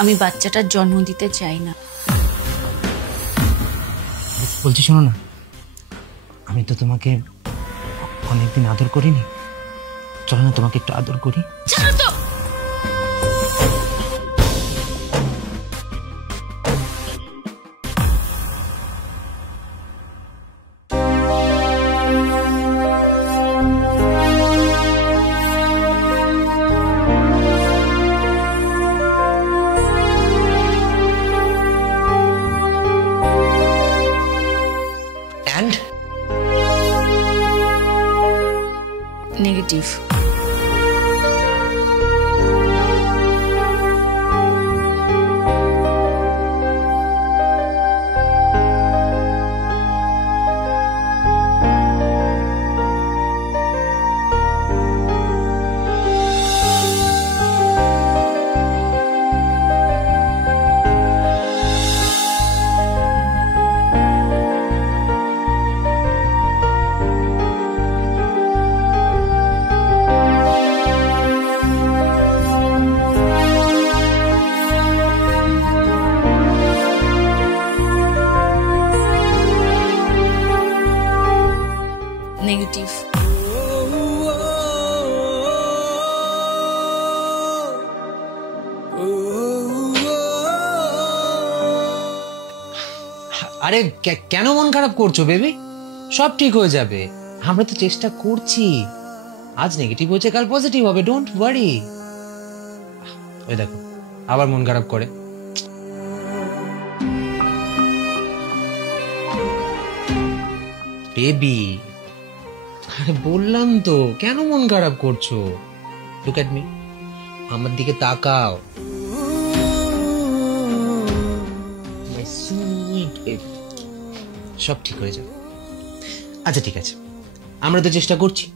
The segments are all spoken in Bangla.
আমি বাচ্চাটার জন্ম দিতে চাই না। বলছি শোনো না, আমি তো তোমাকে অনেকদিন আদর করিনি, চলো না তোমাকে একটু আদর করি। ছাড়ো তো। নেগেটিভ। নেগেটিভ। আরে কেন মন খারাপ করছো বেবি? সব ঠিক হয়ে যাবে, আমরা তো চেষ্টা করছি। আজ নেগেটিভ হয়েছে, কাল পজিটিভ হবে, ডোন্ট ওয়ারি। ওই দেখো আবার মন খারাপ করে। বেবি আরে বললাম তো, কেন মন খারাপ করছো? লুক এট মি, আমার দিকে তাকাও। মাই সুইট বেবি, সব ঠিক হয়ে যাবে। আচ্ছা ঠিক আছে, আমরা তো চেষ্টা করছি।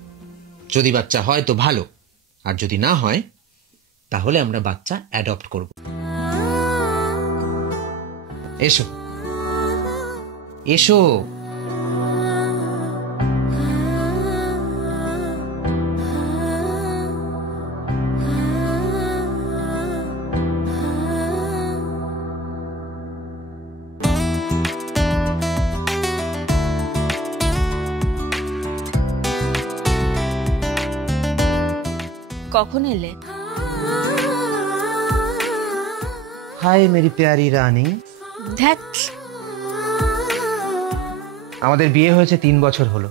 যদি বাচ্চা হয় তো ভালো, আর যদি না হয় তাহলে আমরা বাচ্চা অ্যাডপ্ট করব। এসো এসো। কখন এলে? হাই মেরি প্যারি রানী। ধ্যাৎ, আমাদের বিয়ে হয়েছে 3 বছর হলো,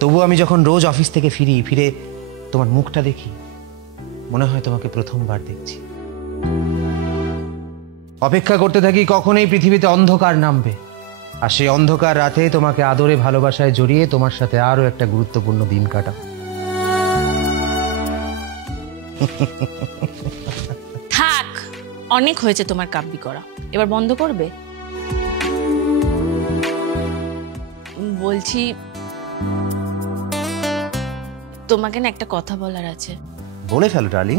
তবু আমি যখন রোজ অফিস থেকে ফিরে তোমার মুখটা দেখি, মনে হয় তোমাকে প্রথমবার দেখছি। অপেক্ষা করতে থাকি কখন এই পৃথিবীতে অন্ধকার নামবে, আর সেই অন্ধকার রাতে তোমাকে আদরে ভালোবাসায় জড়িয়ে তোমার সাথে আরো একটা গুরুত্বপূর্ণ দিন কাটাবো। থাক, অনেক হয়েছে তোমার কাব্যি করা, এবার বন্ধ করবে? বলছি তোমাকে না একটা কথা বলার আছে। বলে ফেলো ডার্লিং।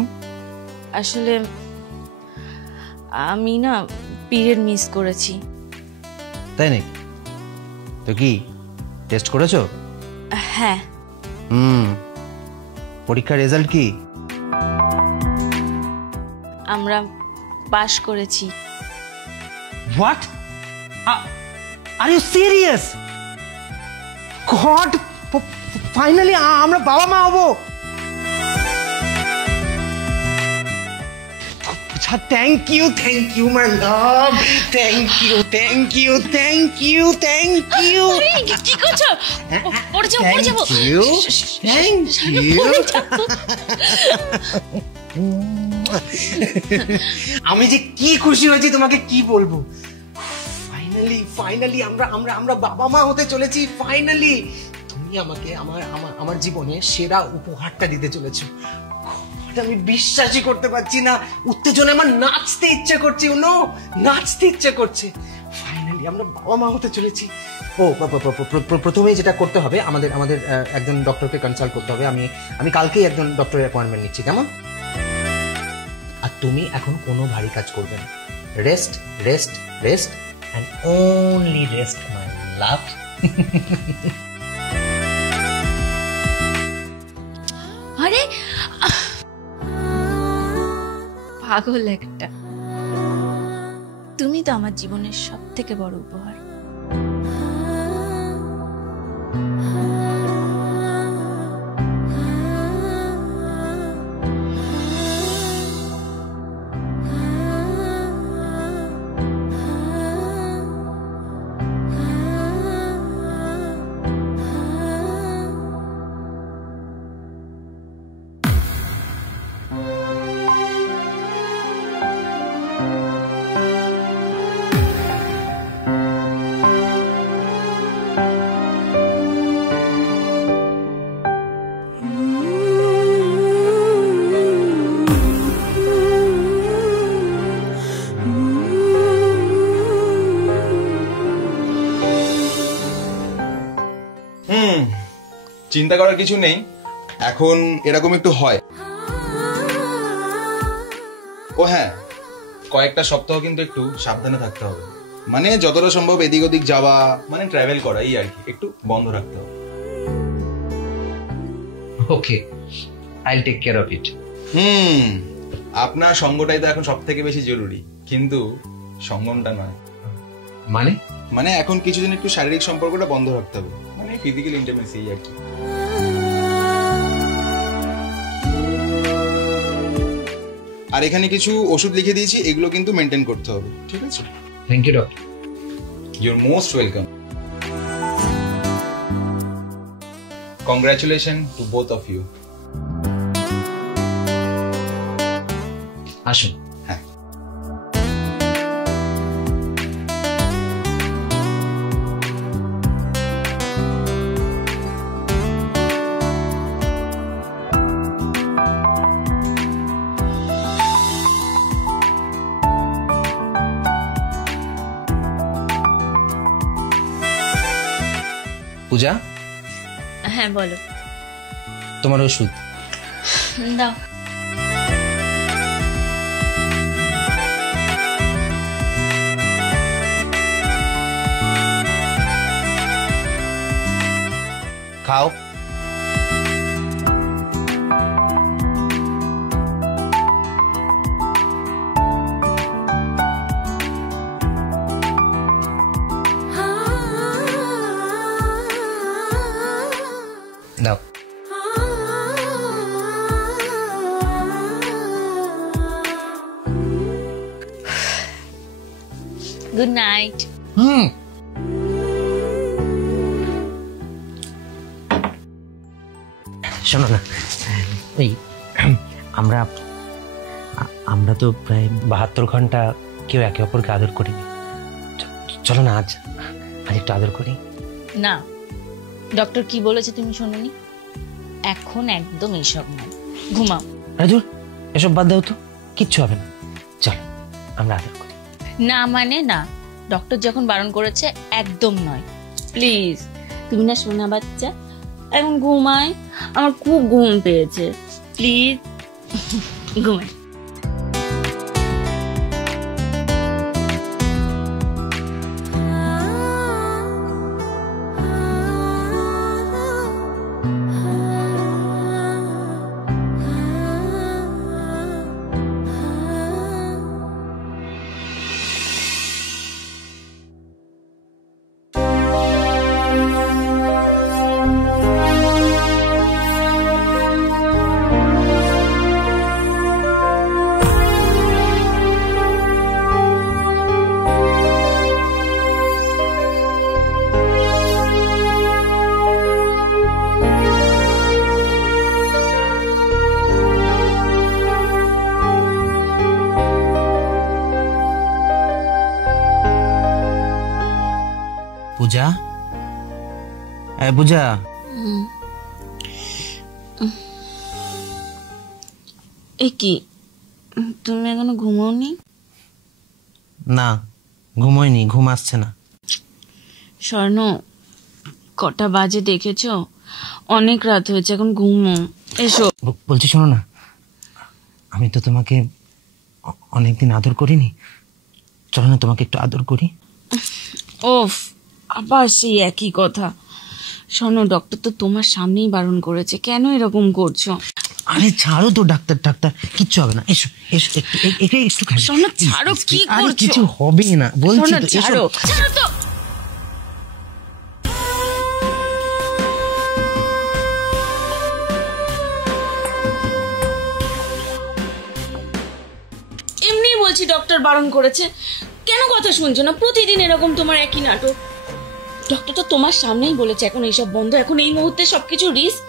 আসলে আমি না পিরিয়ড মিস করেছি। তাই নাকি? তো কি টেস্ট করেছো? হ্যাঁ। পরীক্ষার রেজাল্ট কি? আমরা পাশ করেছি। What? Are you serious? God, finally আমরা বাবা মা হবো। Thank you my love, thank you. কি করছো? পড়ে যাবো। Thank you. আমি যে কি খুশি হয়েছি তোমাকে কি বলবো। ফাইনালি আমরা বাবা মা হতে চলেছি। ফাইনালি তুমি আমাকে আমার জীবনে সেরা উপহারটা দিতে চলেছো। আমি বিশ্বাসই করতে পারছি না, উত্তেজনা আমার নাচতে ইচ্ছে করছে, নাচতে ইচ্ছে করছে। ফাইনালি আমরা বাবা মা হতে চলেছি। প্রথমে যেটা করতে হবে, আমাদের একজন ডক্টরকে কনসাল্ট করতে হবে। আমি কালকেই একজন ডক্টরের অ্যাপয়েন্টমেন্ট নিচ্ছি, কেমন? আর তুমি এখন কোনো ভারী কাজ করবে না। Rest rest rest and only rest my love. আরে পাগল একটা। তো আমার জীবনের সবথেকে বড় উপহার। চিন্তা করার কিছু নেই, এখন এরকম একটু হয়। ও হ্যাঁ, কয়েকটা সপ্তাহ কিন্তু একটু সাবধানে থাকতে হবে, মানে যতটা সম্ভব এদিক ওদিক যাওয়া, মানে ট্রাভেল করা, এই আর কি, একটু বন্ধ রাখতে হবে। ওকে, আইল টেক কেয়ার অফ ইট। আপনার সঙ্গটাই তো এখন সব থেকে বেশি জরুরি, কিন্তু সঙ্গমটা নয়। মানে মানে এখন কিছুদিন একটু শারীরিক সম্পর্কটা বন্ধ রাখতে হবে, মানে ফিজিক্যাল ইন্টিমেসি আর কি। আর এখানে কিছু ওষুধ লিখে দিয়েছি, এগুলো কিন্তু মেনটেন করতে হবে, ঠিক আছে? Thank you doctor. Your most welcome. Congratulation to both of you. আসুন। হ্যাঁ। পূজা, হ্যাঁ বলো। তোমার ওষুধ দাও। খাও। দাও। Good night. শোনো না, ওই আমরা তো প্রায় 72 ঘন্টা কেউ একে অপরকে আদর করিনি। চলো না আজ একটু আদর করি। না, ডক্টর কি বলেছে তুমি শোনোনি? এখন একদম এইসব নয়, ঘুমাও। আরে দূর, এসব বাদ দাও তো, কিচ্ছু হবে না। চলো আমরা আদর করি। না মানে না, ডক্টর যখন বারণ করেছে একদম নয়। প্লিজ, তুমি না শোনা বাচ্চা, এখন ঘুমায়, আমার খুব ঘুম পেয়েছে, প্লিজ ঘুমায়। পূজা, পূজা, এ কি, তুমি এখনো ঘুমাওনি? না, ঘুমোয়নি, ঘুম আসছে না। স্বর্ণ, কটা বাজে দেখেছো? অনেক রাত হয়েছে, এখন ঘুমো, এসো। বলছি শোনো না, আমি তো তোমাকে অনেকদিন আদর করিনি, চলো না তোমাকে একটু আদর করি। ওফ, আবার সেই একই কথা। শোনো, ডক্টর তো তোমার সামনেই বারণ করেছে, কেন এরকম করছো? আরে ছাড়ো তো ডাক্তার ডাক্তার, কিচ্ছু হবে না, এসো এসো একটু একটু খালি। সোনা ছাড়ো, কি আরে করছো? কিছু হবে না বলছি সোনা তো, এসো। ছাড়ো, ছাড়ো তো। এমনি বলছি ডক্টর বারণ করেছে, কেন কথা শুনছো না? প্রতিদিন এরকম তোমার একই নাটক। ডক্টর তো তোমার সামনেই বলেছে এখন এইসব বন্ধ, এখন এই মুহূর্তে সবকিছু রিস্ক।